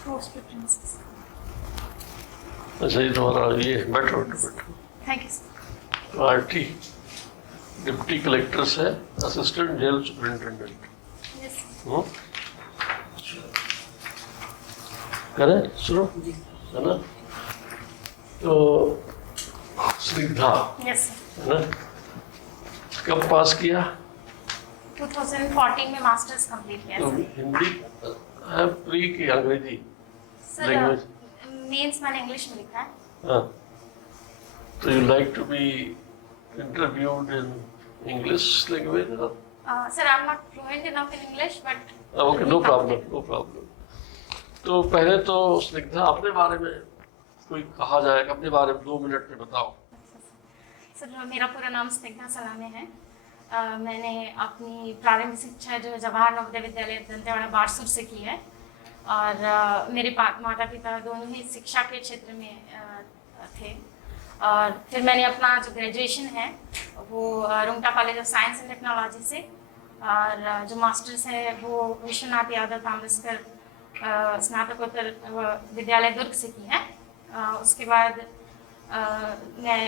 Post preferences. अच्छा, ये तुम्हारा ये बैठो बैठो। Thank you sir. Party deputy collector है, असिस्टेंट जेल सुपरिंटेंडेंट। यस करें शुरू, है ना? तो स्निग्धा, यस है ना? कब पास किया? 2014 में मास्टर्स कंप्लीट किया तो सर। हिंदी है प्री की अंग्रेजी सर लैंग्वेज? मेंस मैंने इंग्लिश में लिखा है। हाँ, तो you like to be interviewed in English language? Sir I am not fluent enough in English but okay, no problem, no problem. तो पहले तो स्निग्धा अपने बारे में कोई कहा जाए, अपने बारे में 2 मिनट में बताओ। सर मेरा पूरा नाम स्निग्धा सलामे है। मैंने अपनी प्रारंभिक शिक्षा जो जवाहर नवोदय विद्यालय दंतेवाड़ा बारसूर से की है और मेरे माता पिता दोनों ही शिक्षा के क्षेत्र में थे। और फिर मैंने अपना जो ग्रेजुएशन है वो Rungta college of science and technology से और जो मास्टर्स है वो विश्वनाथ यादव ताम्रस्कर स्नातकोत्तर विद्यालय दुर्ग से की है। उसके बाद मैं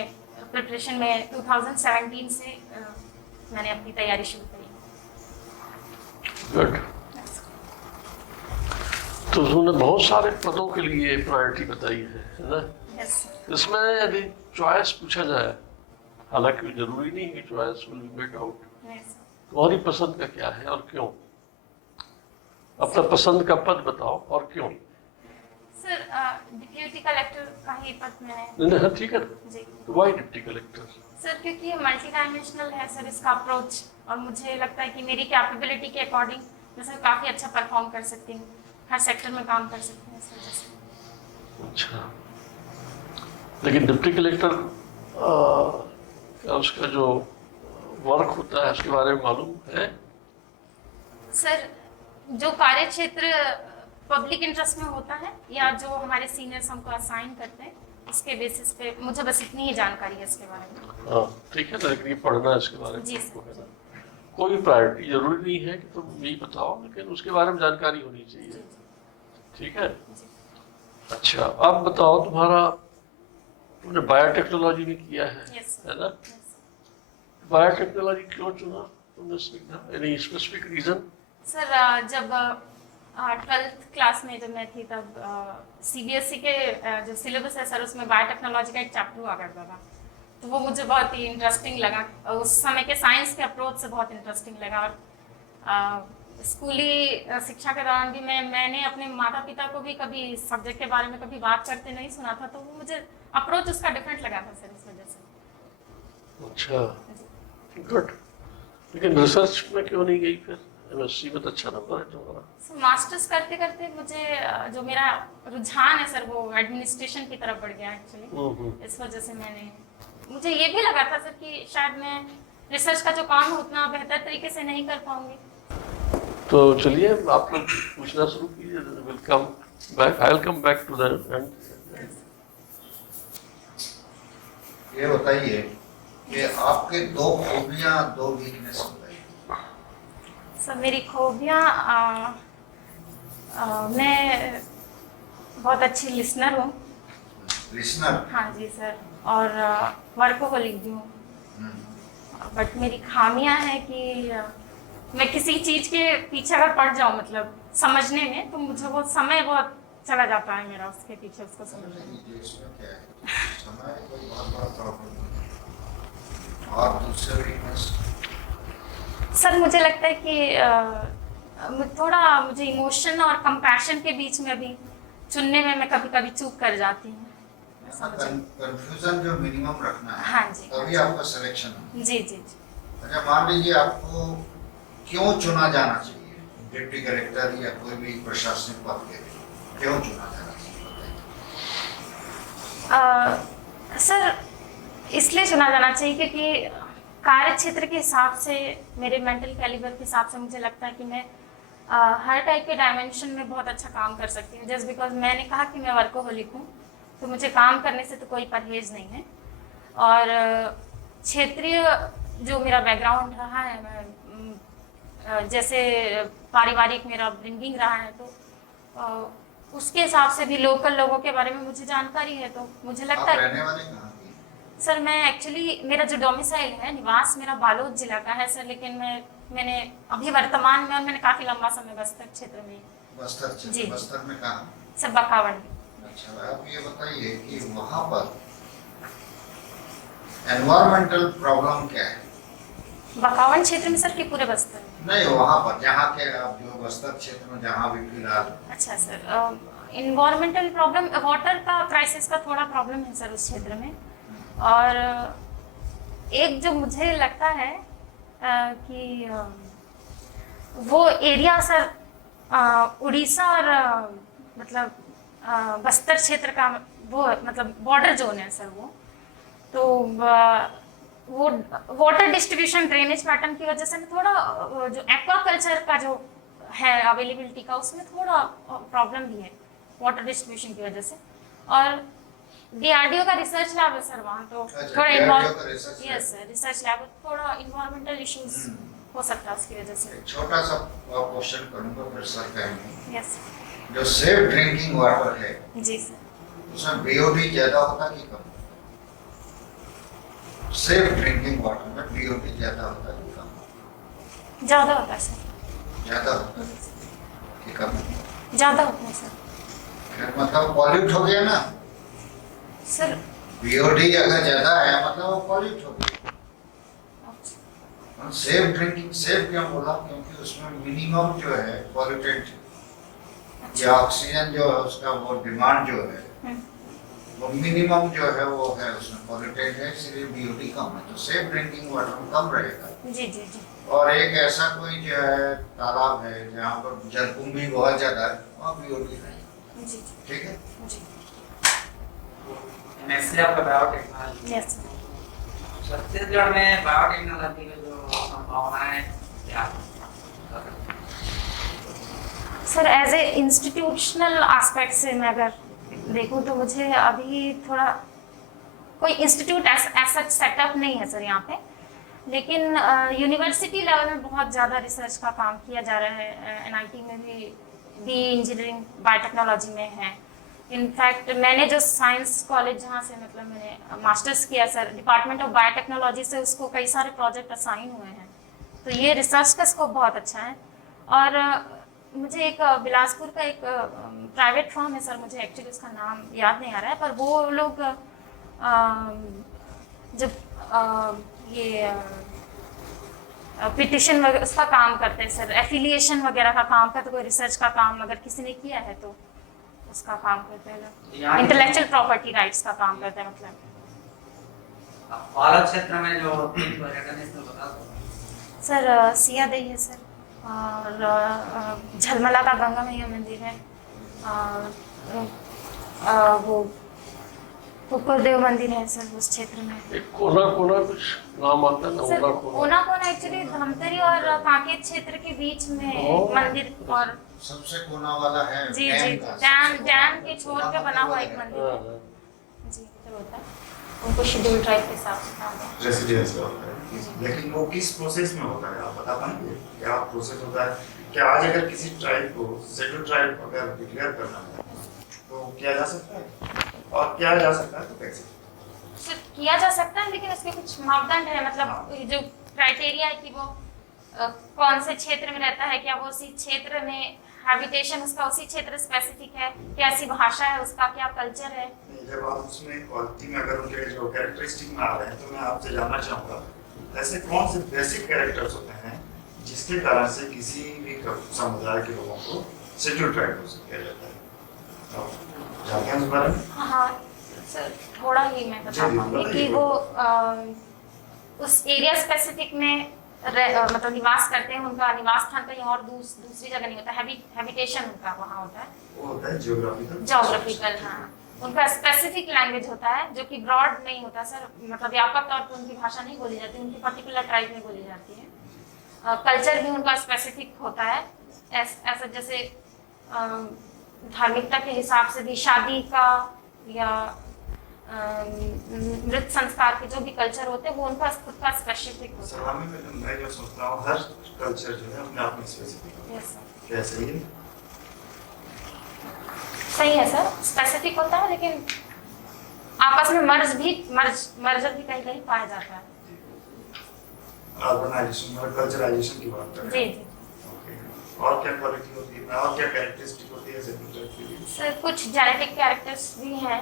प्रिपरेशन में 2017 से मैंने अपनी तैयारी शुरू करी। गुड। तो तुमने बहुत सारे पदों के लिए प्रायोरिटी बताई है ना? यस। इसमें यदि चॉइस पूछा जाए, हालांकि जरूरी नहीं कि choice will be made out, तुम्हारी पसंद का क्या है और क्यों? अपना पसंद का पद बताओ और क्यों? सर डिप्टी कलेक्टर का ही पद मैंने। नहीं, ठीक है जी। तो वाई डिप्टी कलेक्टर? सर क्योंकि ये मल्टी डायमेंशनल है सर इसका अप्रोच, और मुझे लगता है कि मेरी कैपेबिलिटी के अकॉर्डिंग मैं सर काफ़ी अच्छा परफॉर्म कर सकती हूँ, हर सेक्टर में काम कर सकती हूँ इस वजह से। अच्छा, लेकिन डिप्टी कलेक्टर उसका जो वर्क होता है उसके बारे में मालूम है? सर जो कार्य क्षेत्र पब्लिक इंटरेस्ट में होता है या जो हमारे सीनियर्स हमको असाइन करते हैं उसके बेसिस पे मुझे बस इतनी ही जानकारी है इसके बारे में। हाँ ठीक है, लेकिन ये पढ़ना है इसके बारे में। जी सर। कोई प्रायोरिटी जरूरी नहीं है कि तुम यही बताओ, लेकिन उसके बारे में जानकारी होनी चाहिए। ठीक है। अच्छा, अब बताओ तुमने बायोटेक्नोलॉजी में किया है ना? बायोटेक्नोलॉजी क्यों चुना तुमने? Any specific reason? सर जब 12th क्लास में जब मैं थी तब CBSE के जो सिलेबस है सर उसमें बायोटेक्नोलॉजी का एक चैप्टर हुआ करता था, तो वो मुझे बहुत ही इंटरेस्टिंग लगा। उस समय के साइंस के अप्रोच से बहुत इंटरेस्टिंग लगा। और स्कूली शिक्षा के दौरान भी मैंने अपने माता पिता को भी कभी सब्जेक्ट के बारे में कभी बात करते नहीं सुना था, तो वो मुझे अप्रोच उसका डिफरेंट लगा था सर, इस वजह से। अच्छा, गुड। लेकिन रिसर्च में क्यों नहीं गई फिर? MSc में तो अच्छा नंबर है तुम्हारा। सर मास्टर्स करते करते मुझे जो मेरा रुझान है सर वो एडमिनिस्ट्रेशन की तरफ बढ़ गया एक्चुअली। इस वजह से मुझे ये भी लगा था सर कि शायद मैं रिसर्च का जो काम उतना बेहतर तरीके से नहीं कर पाऊंगी। तो चलिए आप लोग पूछना शुरू कीजिए। Welcome back, I will come back to the end. ये बताइए कि आपके 2 खूबियां 2 वीकनेस बताइए। सर मेरी खूबियाँ मैं बहुत अच्छी लिसनर हूँ। लिसनर? हाँ जी सर, और वर्कोहोलिक भी हूँ। बट मेरी खामियां हैं कि मैं किसी चीज के पीछे अगर पड़ जाऊँ मतलब समझने में, तो मुझे वो समय बहुत चला जाता है मेरा उसके पीछे उसको समझने में। इसमें क्या है, समय कोई बहुत बड़ा प्रॉब्लम नहीं। और दूसरा वीकनेस? सर मुझे लगता है कि थोड़ा मुझे इमोशन और कंपैशन के बीच में अभी चुनने में मैं कभी कभी चूक कर जाती हूँ। कंफ्यूजन जो मिनिमम रखना है। हाँ जी, तभी आपका सिलेक्शन है। जी जी जी। अच्छा, मान लीजिए आपको क्यों चुना जाना चाहिए डिप्टी कलेक्टर या कोई भी प्रशासनिक पद के लिए, क्यों चुना जाना चाहिए? सर इसलिए चुना जाना चाहिए क्योंकि कार्य क्षेत्र के हिसाब से, मेरे मेंटल कैलिबर के हिसाब से मुझे लगता है कि मैं हर टाइप के डायमेंशन में बहुत अच्छा काम कर सकती हूँ। जस्ट बिकॉज मैंने कहा कि मैं वर्कोहोलिक हूँ, तो मुझे काम करने से तो कोई परहेज नहीं है। और क्षेत्रीय जो मेरा बैकग्राउंड रहा है, मैं जैसे पारिवारिक मेरा अपब्रिंगिंग रहा है, तो उसके हिसाब से भी लोकल लोगों के बारे में मुझे जानकारी है, तो मुझे आप लगता है। रहने वाले कहाँ की? सर मैं एक्चुअली, मेरा जो डोमिसाइल है, निवास मेरा बालोद जिला का है सर, लेकिन मैंने अभी वर्तमान में, और मैंने काफ़ी लंबा समय बस्तर क्षेत्र में। बस्तर जी। क्षेत्र, बस्तर में कहाँ? सर बकावंड। अच्छा, आप ये बताइए कि वहाँ पर एनवायरमेंटल प्रॉब्लम क्या है? बकावंड क्षेत्र में सर कि पूरे बस्तर में? नहीं, वहाँ पर जहाँ के आप जो बस्तर क्षेत्र में जहाँ भी फिलहाल। अच्छा सर, इन्वायरमेंटल प्रॉब्लम, वाटर का क्राइसिस का थोड़ा प्रॉब्लम है सर उस क्षेत्र में। और एक जो मुझे लगता है कि वो एरिया सर उड़ीसा और मतलब बस्तर क्षेत्र का, वो मतलब बॉर्डर जोन है सर वो। तो वो वाटर डिस्ट्रीब्यूशन ड्रेनेज पैटर्न की वजह से ना थोड़ा जो एक्वाकल्चर का जो है अवेलेबिलिटी का, उसमें थोड़ा प्रॉब्लम भी है वाटर डिस्ट्रीब्यूशन की वजह से। और डीआरडीओ का रिसर्च लैब है सर वहाँ, तो अच्छा, थोड़ा DRDO का research lab। Yes sir, research lab, थोड़ा इन्वायरमेंटल इश्यूज हो सकता है उसकी वजह से। एक छोटा सा क्वेश्चन करूँगा फिर सर कहेंगे। यस जो सेफ ड्रिंकिंग वाटर है जी सर। उसमें बीओडी ज्यादा होता कि कम? सेफ ड्रिंकिंग वाटर में बीओडी ज्यादा होता कि कम? ज़्यादा होता है सर। ज्यादा होता है कि कम? ज़्यादा होता है सर। फिर मतलब पॉल्यूट हो गया ना? सर बीओडी अगर ज्यादा है मतलब वो पॉल्यूट हो गया। सेफ ड्रिंकिंग, सेफ क्यों बोला? क्योंकि उसमें मिनिमम जो है पॉल्यूटेंट या ऑक्सीजन जो है उसका वो डिमांड जो है वो मिनिमम जो है वो है, उसमें पॉल्यूटेंट है, इसलिए बीओडी कम है, तो सेफ ड्रिंकिंग वाटर में कम रहेगा। जी जी जी। और एक ऐसा कोई जो है तालाब है जहाँ पर जलकुंभी बहुत ज्यादा है, वहाँ बीओडी नहीं। जी जी ठीक है। जी। नेक्स्ट है आपका बायोटेक्नोलॉजी। यस छत्तीसगढ़ में बायोटेक्नोलॉजी की जो संभावनाएं क्या हैं? Sir as a institutional aspect से मैं अगर देखूं तो मुझे अभी थोड़ा कोई इंस्टीट्यूट ऐसा सेटअप नहीं है सर यहाँ पे, लेकिन यूनिवर्सिटी लेवल में बहुत ज़्यादा रिसर्च का काम किया जा रहा है। एनआईटी में भी बी इंजीनियरिंग बायोटेक्नोलॉजी में है। इनफैक्ट मैंने जो साइंस कॉलेज जहाँ से मतलब मैंने मास्टर्स किया सर, डिपार्टमेंट ऑफ बायोटेक्नोलॉजी से, उसको कई सारे प्रोजेक्ट असाइन हुए हैं, तो ये रिसर्च का स्कोप बहुत अच्छा है। और मुझे एक बिलासपुर का एक प्राइवेट फर्म है सर, मुझे एक्चुअली उसका नाम याद नहीं आ रहा है, पर वो लोग जब ये पिटिशन वगैरह उसका काम करते हैं सर, एफिलिएशन वगैरह का काम करते, कोई रिसर्च का काम अगर किसी ने किया है तो उसका काम करते हैं, इंटेलेक्चुअल प्रॉपर्टी राइट्स का काम करते हैं। मतलब बालोद क्षेत्र में जो पर्यटन स्थल बता दो सर, सियादही है सर, और झलमला का गंगा मैया मंदिर है, और वो कुकुरदेव मंदिर है सर उस क्षेत्र में। एक कोना कोना कुछ नाम आता है ना, सर ओना कोना। ओना कोना एक्चुअली धमतरी और कांकेर क्षेत्र के बीच में मंदिर, और सबसे कोना वाला है जी डैम जी का, डैम सबसे डैम कोना के छोर कोना पे बना हुआ एक है। मंदिर हाँ, है। हाँ। जी इधर होता है, उनको शेड्यूल ट्राइब के हिसाब से काम है। रेसिडेंस का होता है, लेकिन वो किस प्रोसेस में होता है आप बता पाएंगे? क्या प्रोसेस होता है? क्या आज अगर किसी ट्राइब को शेड्यूल ट्राइब अगर डिक्लेयर करना है तो किया जा सकता है, और किया जा सकता है तो कैसे? सर किया जा सकता है, लेकिन उसके कुछ मापदंड है, मतलब जो क्राइटेरिया है कि वो कौन से क्षेत्र में रहता है, क्या वो उसी क्षेत्र में हैबिटेशन उसका उसी क्षेत्र स्पेसिफिक है, कैसी भाषा है उसका, क्या कल्चर है। जब आप उसमें क्वालिटी में अगर उनके जो कैरेक्टरिस्टिक में आ रहे हैं तो मैं आपसे जानना चाहूँगा ऐसे कौन से बेसिक कैरेक्टर्स होते हैं जिसके कारण से किसी भी समुदाय के लोगों को शेड्यूल ट्राइब किया जाता है? आप जानते हैं उस बारे में? हाँ सर, थोड़ा ही मैं बता जी, पाऊंगी बताइए। कि वो उस एरिया स्पेसिफिक में मतलब निवास करते हैं, उनका निवास स्थान कहीं और दूसरी जगह नहीं होता, हैबिटेशन उनका वहाँ होता है, वो होता है जियोग्राफिकल। जोग्राफिकल। हाँ, उनका स्पेसिफिक लैंग्वेज होता है जो कि ब्रॉड नहीं होता सर, मतलब व्यापक तौर पर उनकी भाषा नहीं बोली जाती, उनकी पर्टिकुलर ट्राइब में बोली जाती है। कल्चर भी उनका स्पेसिफिक होता है, ऐसा जैसे धार्मिकता के हिसाब से भी शादी का या मृत संस्कार के जो भी कल्चर होते हैं वो उनका खुद का स्पेसिफिक होता सलामी में मैं जो सोचता हूँ हर कल्चर जो है अपने आप में स्पेसिफिक है। है। Yes, sir. कैसे ये? सही है सर, स्पेसिफिक होता है लेकिन आपस में मर्जर भी कहीं कहीं पाया जाता है। अर्बनाइजेशन मतलब कल्चराइजेशन की बात कर रहे जी हैं। जी ओके। और क्या क्वालिटी होती है और क्या कैरेक्टरिस्टिक होती है सेमी के लिए? सर, कुछ जेनेटिक कैरेक्टर्स भी हैं,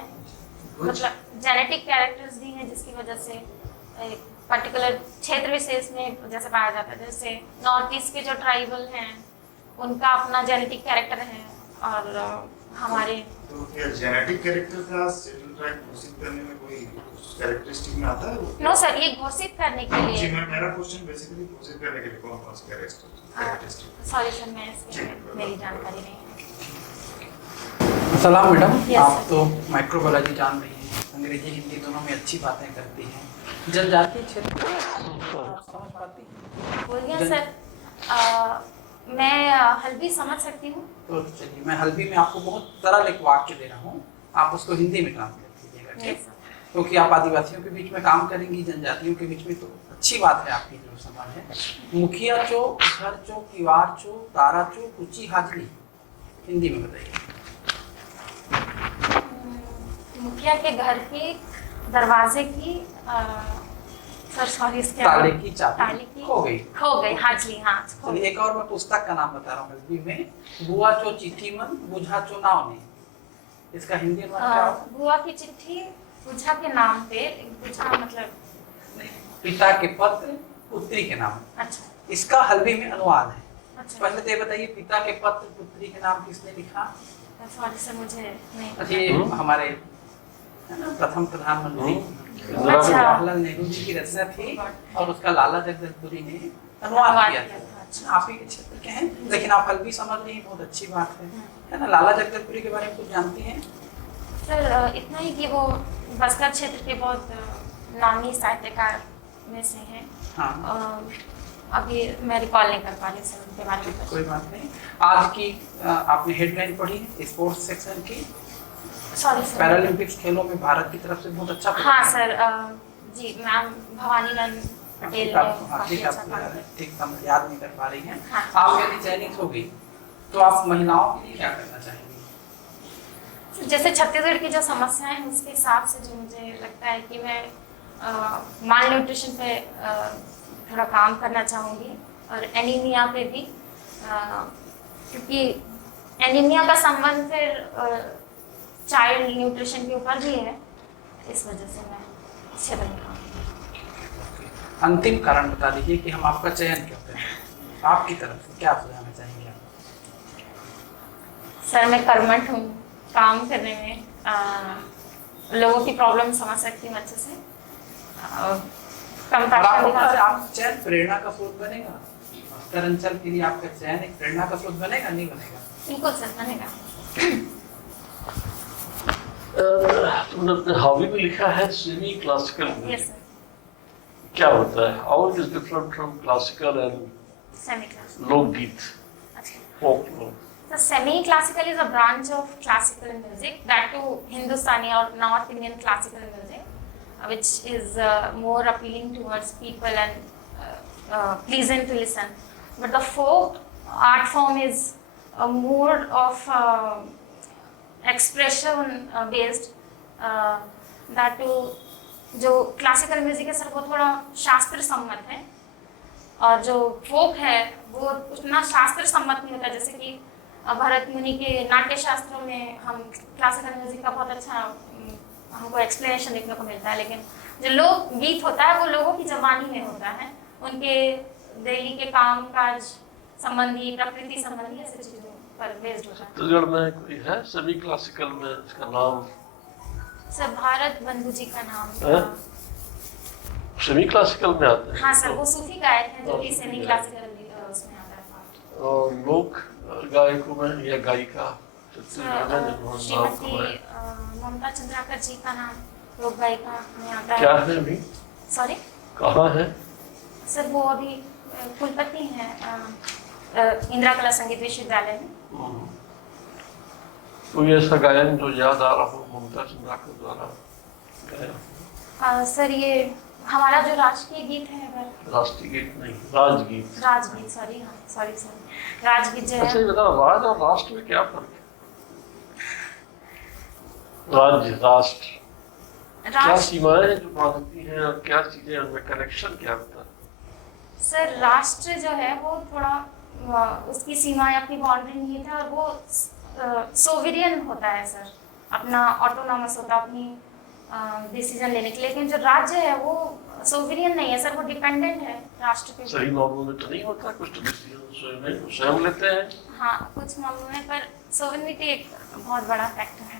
मतलब जेनेटिक कैरेक्टर्स भी हैं जिसकी वजह से एक पर्टिकुलर क्षेत्र विशेष में जैसे पाया जाता है। जैसे नॉर्थ ईस्ट के जो ट्राइबल हैं उनका अपना जेनेटिक कैरेक्टर है, और हमारे तो क्या जेनेटिक कैरेक्टर का शेड्यूल ट्राइब घोषित करने में कोई कैरेक्टरिस्टिक में आता है? नो सर, ये घोषित करने के जी, लिए मेरा क्वेश्चन बेसिकली घोषित करने के लिए कौन कौन से कैरेक्टरिस्टिक? सॉरी सर, मैं इसमें मेरी जानकारी नहीं है। सलाम मैडम, Yes, आप sir. तो माइक्रोबायोलॉजी जान रही हैं, अंग्रेजी हिंदी दोनों में अच्छी बातें करती हैं। जनजातीय क्षेत्र आप समझ पाती हैं? बोलिए सर, मैं हल्बी समझ सकती हूँ। तो चलिए, मैं हल्बी में आपको बहुत सरल एक वाक्य दे रहा हूँ, आप उसको हिंदी में ट्रांसलेट कीजिएगा, ठीक? Yes, sir. क्योंकि आप आदिवासियों के बीच में काम करेंगी, जनजातियों के बीच में, तो अच्छी बात है आपकी जो समझ है। मुखिया चो, घर चो, किवार चो, तारा चो, कुची हाजरी, हिंदी में बताइए। मुखिया के घर की दरवाजे की सर सॉरी, इसके ताले की चाबी ताले की खो गई। खो गई, हाजली, हाँ खो चलिए, गई। एक और मैं पुस्तक का नाम बता रहा हूँ हिंदी में, बुआ चो चिट्ठी मन बुझा चो नाव ने, इसका हिंदी अनुवाद क्या होगा? बुआ की चिट्ठी बुझा के नाम पे, बुझा मतलब पिता के पत्र पुत्री के नाम, अच्छा इसका हल्बी में अनुवाद है। अच्छा पहले तो ये बताइए, पिता के पत्र पुत्री के नाम किसने लिखा? सॉरी सर, मुझे नहीं अच्छा, पता। ये हमारे है ना प्रथम प्रधानमंत्री अच्छा। जवाहरलाल नेहरू जी की रचना थी, और उसका लाला जगदलपुरी ने अनुवाद किया था। अच्छा। आप ही के क्षेत्र के हैं, लेकिन आप हल्बी समझ रही हैं, बहुत अच्छी बात है ना? लाला जगदलपुरी के बारे में कुछ जानती हैं? सर, इतना ही कि वो बस्तर क्षेत्र के बहुत नामी साहित्यकार में से हैं। हाँ, अभी मैं रिकॉल नहीं कर पा रही सर उनके बारे में। कोई बात नहीं। आज की आपने हेडलाइन पढ़ी स्पोर्ट्स सेक्शन की, सॉरी सर। पैरालंपिक्स खेलों में भारत की तरफ से बहुत अच्छा हाँ सर, जी मैम भवानी बहन पटेल ने काफी अच्छा काम किया। ठीक समझ याद नहीं कर पा रही हैं। हाँ। आप यदि चयनित हो गई तो आप महिलाओं के लिए क्या करना चाहेंगी? जैसे छत्तीसगढ़ की जो समस्याएं हैं उसके हिसाब से जो मुझे लगता है कि मैं माल न्यूट्रिशन पे थोड़ा काम करना चाहूँगी, और एनीमिया पे भी, क्योंकि एनीमिया का संबंध फिर चाइल्ड न्यूट्रिशन के ऊपर भी है, इस वजह से मैं इस क्षेत्र में काम करूँगी। अंतिम कारण बता दीजिए कि हम आपका चयन क्यों करें, आपकी तरफ से क्या सुझाना चाहेंगे आप? सर, मैं कर्मठ हूँ काम करने में, लोगों की प्रॉब्लम समझ सकती हूँ अच्छे से, और कंपैशन दिखा सकती हूँ। आप चयन प्रेरणा का स्रोत बनेगा? बस्तर अंचल के लिए आपका चयन एक प्रेरणा का स्रोत बनेगा, नहीं बनेगा? बिल्कुल सर, बनेगा। तुमने अपने हॉबी में लिखा है semi classical yes music, sir, क्या होता है? How it is different from classical and semi classical. लोकगीत, अच्छा, folklore? so semi-classical is a branch of classical music, that too Hindustani or North Indian classical music, which is more appealing towards people and pleasant to listen. But the folk art form is more of expression based, that too जो classical music है sir वो थोड़ा शास्त्र सम्मत है, और जो फोक है वो उतना शास्त्र सम्मत नहीं होता। जैसे कि भरत मुनि के नाट्य शास्त्रों में हम क्लासिकल म्यूजिक का बहुत अच्छा हमको एक्सप्लेनेशन देखने को मिलता है, लेकिन जो लोक गीत होता है वो लोगों की जबानी में होता है, उनके डेली के काम काज संबंधी, प्रकृति संबंधी ऐसी चीजों पर बेस्ड होता है। छत्तीसगढ़ में कोई है सेमी क्लासिकल में, इसका नाम? सर, भारत बंधु जी का नाम है? सेमी क्लासिकल में आता है? हाँ सर, वो सूफी गायक हैं जो कि सेमी क्लासिकल उसमें आता है। और लोक गायकों में या गायिका छत्तीसगढ़ में नाम श्रीमती को है? ममता चंद्राकर जी का नाम लोक गायिका में आता क्या है। है अभी? सॉरी कहाँ है? सर, वो अभी कुलपति हैं इंदिरा कला संगीत विश्वविद्यालय में। कोई ऐसा गायन जो याद आ रहा हो ममता चंद्राकर द्वारा गाया? सर, ये हमारा जो राष्ट्रीय गीत है अगर राष्ट्रीय गीत नहीं, राजगीत। राजगीत, सॉरी, हाँ सॉरी सर, राजगीत जो अच्छा, है। ये बताओ, राज और राष्ट्र में क्या फर्क है? राज्य राष्ट्र क्या राष्ट्र सीमाएं हैं जो बांधती हैं और क्या चीजें उनमें कनेक्शन क्या होता है? सर राष्ट्र जो है वो थोड़ा उसकी सीमाएं अपनी बाउंड्री नहीं है और वो सोवेरियन होता है सर, अपना ऑटोनॉमस होता है अपनी डिसीजन लेने के लिए। लेकिन जो राज्य है वो सोवेरियन नहीं है सर, वो डिपेंडेंट है राष्ट्र के सही मामलों में तो नहीं होता, कुछ तो डिसीजन स्वयं लेते हैं। हाँ कुछ मामलों में, पर सोवेरिनिटी एक बहुत बड़ा फैक्टर है।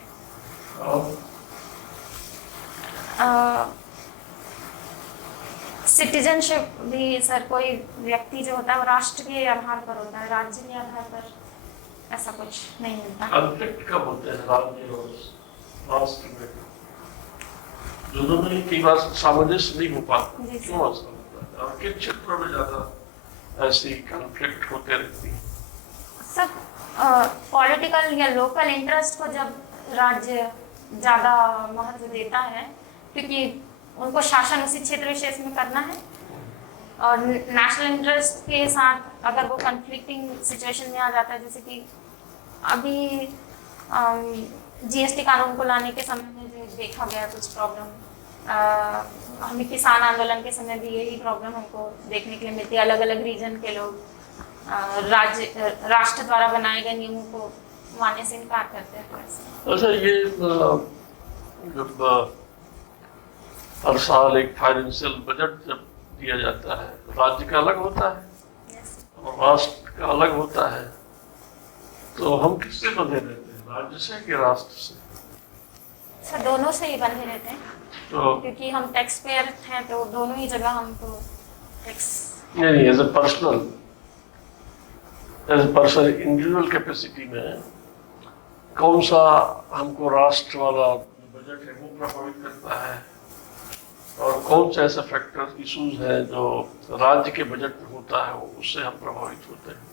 सिटीजनशिप भी सर, कोई व्यक्ति जो होता है वो राष्ट्र के आधार पर होता है, राज्य के आधार पर ऐसा कुछ नहीं मिलता। कॉन्फ्लिक्ट कब होते हैं राज्य और राष्ट्र में? दोनों में कई बार सामंजस्य नहीं हो पाता, जी, क्यों ऐसा होता है और किन क्षेत्रों में ज्यादा ऐसी कॉन्फ्लिक्ट होते रहती है? सब पॉलिटिकल या लोकल इंटरेस्ट को जब राज्य ज़्यादा महत्व देता है, क्योंकि उनको शासन उसी क्षेत्र विशेष में करना है, और नेशनल इंटरेस्ट के साथ अगर वो कन्फ्लिक्टिंग सिचुएशन में आ जाता है, जैसे कि अभी जीएसटी कानून को लाने के समय में जो देखा गया कुछ प्रॉब्लम, हमें किसान आंदोलन के समय भी यही प्रॉब्लम हमको देखने के लिए मिलती है। अलग अलग रीजन के लोग राष्ट्र द्वारा बनाए गए नियमों को मानने से इनकार करते हैं। अच्छा, ये जब हर साल एक फाइनेंशियल बजट जब दिया जाता है, राज्य का अलग होता है और राष्ट्र का अलग होता है, तो हम किससे बंधे रहते हैं, राज्य से कि राष्ट्र से? सर दोनों से ही बंधे रहते हैं, तो क्योंकि हम टैक्स पेयर हैं, तो दोनों ही जगह हमको टैक्स नहीं, as a person individual capacity में कौन सा हमको राष्ट्र वाला बजट है वो प्रभावित करता है, और कौन से ऐसे फैक्टर इश्यूज हैं जो राज्य के बजट में होता है उससे हम प्रभावित होते हैं?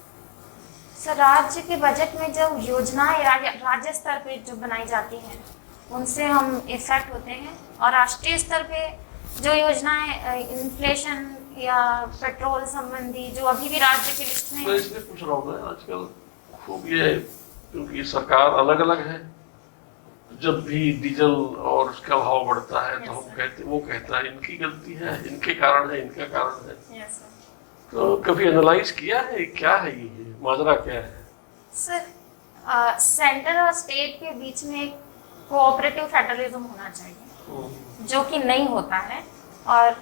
सर राज्य के बजट में जो योजनाएं राज्य स्तर पे जो बनाई जाती हैं उनसे हम इफेक्ट होते हैं, और राष्ट्रीय स्तर पे जो योजनाएं इन्फ्लेशन या पेट्रोल संबंधी जो अभी भी राज्य की लिस्ट में मैं इसलिए पूछ रहा हूँ, मैं आजकल खूब ये, क्योंकि सरकार अलग अलग है, जब भी डीजल और उसका भाव बढ़ता है तो वो कहता है इनकी गलती है, इनके कारण है, इनका कारण है। Yes sir. तो कभी एनालाइज किया है क्या है ये माजरा क्या है? सर सेंटर और स्टेट के बीच में एक कोऑपरेटिव फेडरलिज्म होना चाहिए, जो कि नहीं होता है, और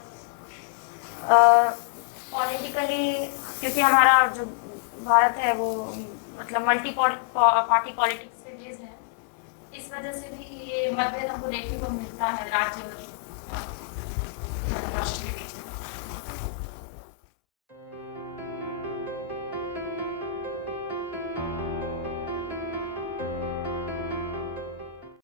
पॉलिटिकली क्योंकि हमारा जो भारत है वो मतलब मल्टी पार्टी पॉलिटिक्स पे बेस्ड है, इस वजह से भी ये मतभेद हमको देखने को मिलता है राज्य